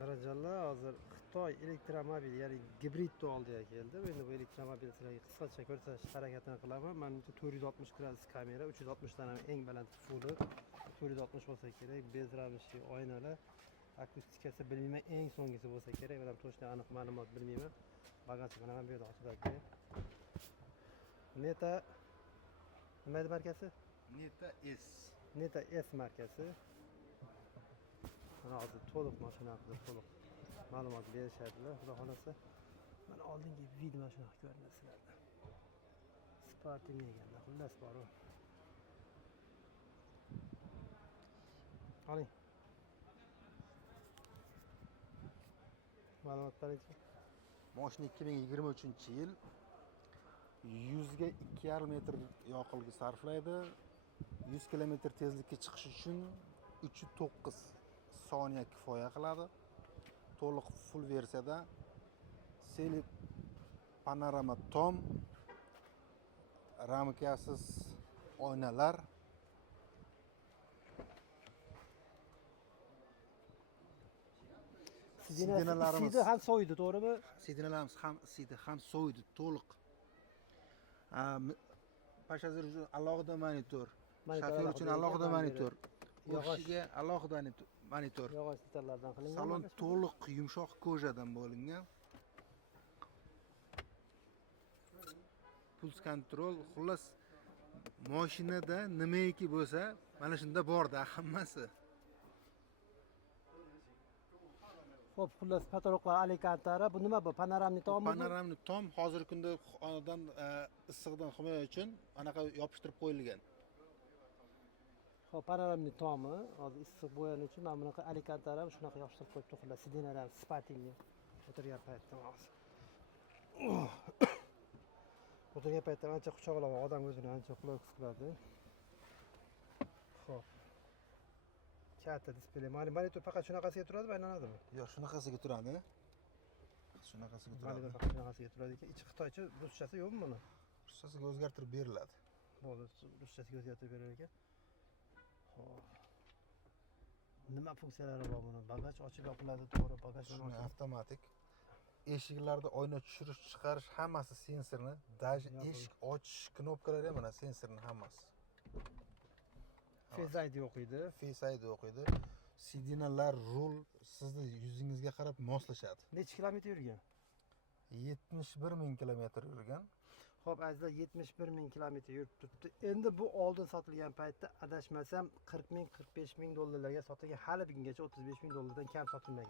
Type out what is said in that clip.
Birajonlar, hozir Xitoy elektromobil, ya'ni gibrid oldiga keldi. Endi bu elektromobil sizlarga qisqacha ko'rsatish harakatini qilaman. Menimcha 460 gradus kamera, 360 dan eng baland full 460 bo'lsa kerak. Bez ravishli oynalar, akustikasi bilmayman, eng so'nggisi bo'lsa kerak. Men ham to'g'ri aniq ma'lumot bilmayman. Bagajini ham bu yerda ochib qo'ydik. Neta nima edi markasi? Neta S. Neta S markasi. Mana hozir to'liq mashina haqida to'liq ma'lumot berishadilar. Xudo xolasa, mana oldingi vid mashina ko'rinadi sizlarda. Sportli eganda, xullas bor u. Oling. Ma'lumotlaringiz. Mashina 2023-yil 100 ga 2,5 metr yoqilg'i sarflaydi. 100 km tezlikka chiqish uchun 3.9 soniya kifoya qiladi. To'liq full versiyada Selip panorama tom, ramkasiz oynalar, Sidinalarimiz ham so'ydi, to'g'rimi? sidinalarimiz ham isiydi, ham so'ydi to'liq. Passajir uchun alohida monitor, shofyor uchun alohida monitor, o'qishiga alohida monitor. Yog'och detallardan qilingan. Salon to'liq yumshoq ko'jadan bo'lingan. Puls kontrol, xullas mashinada nimaiki bo'lsa, mana shunda borda hammasi. Xo'p, xullas patoloqlar Alicantara. Bu nima bu? Panoramnik tommi? Panoramnik tom hozirgi kunda xonadon issiqdan himoya uchun anaqa yopishtirib qo'yilgan. Xo'p, panoramnik tommi. Hozir issiq bo'yani uchun mana bunaqa Alicantara shunaqa yopishtirib qo'yibdi. Xullas sidinalar sportli o'tirgan paytda hozir. O'tirgan paytda ancha quchoqlab odam o'zini ancha qulay his qiladi. Xo'p. Katta displey. Monitor faqat shunaqasiga turadimi, aylanadimi? Yo'q, shunaqasiga turadi. Shunaqasiga turadi. Monitor faqat shunaqasiga turadi ekan. Ichi xitoycha, ruschasi yo'qmi buni? Ruschasiga o'zgartirib beriladi. Bo'ldi, ruschasiga o'zgartirib berar ekan. Xo'p. Nima funksiyalari bor buni? Bagaj ochib yopiladi, to'g'ri, bagajdan Shuni ochib. avtomatik. Eshiklarda oyna tushirish, chiqarish hammasi sensorni, даже eshik ochish knopkalari ham mana sensorni hammasi. Face ID o'qiydi. Face ID o'qiydi. Sidinalar, rul sizni yuzingizga qarab moslashadi. Necha kilometr yurgan? 71,000 kilometr yurgan. Xo'p, azizlar, 71,000 kilometr yurib turibdi. Endi bu oldin sotilgan paytda adashmasam 40,000, 45,000 dollarlarga sotilgan. Hali bugungacha 35,000 dollardan kam sotilmagan.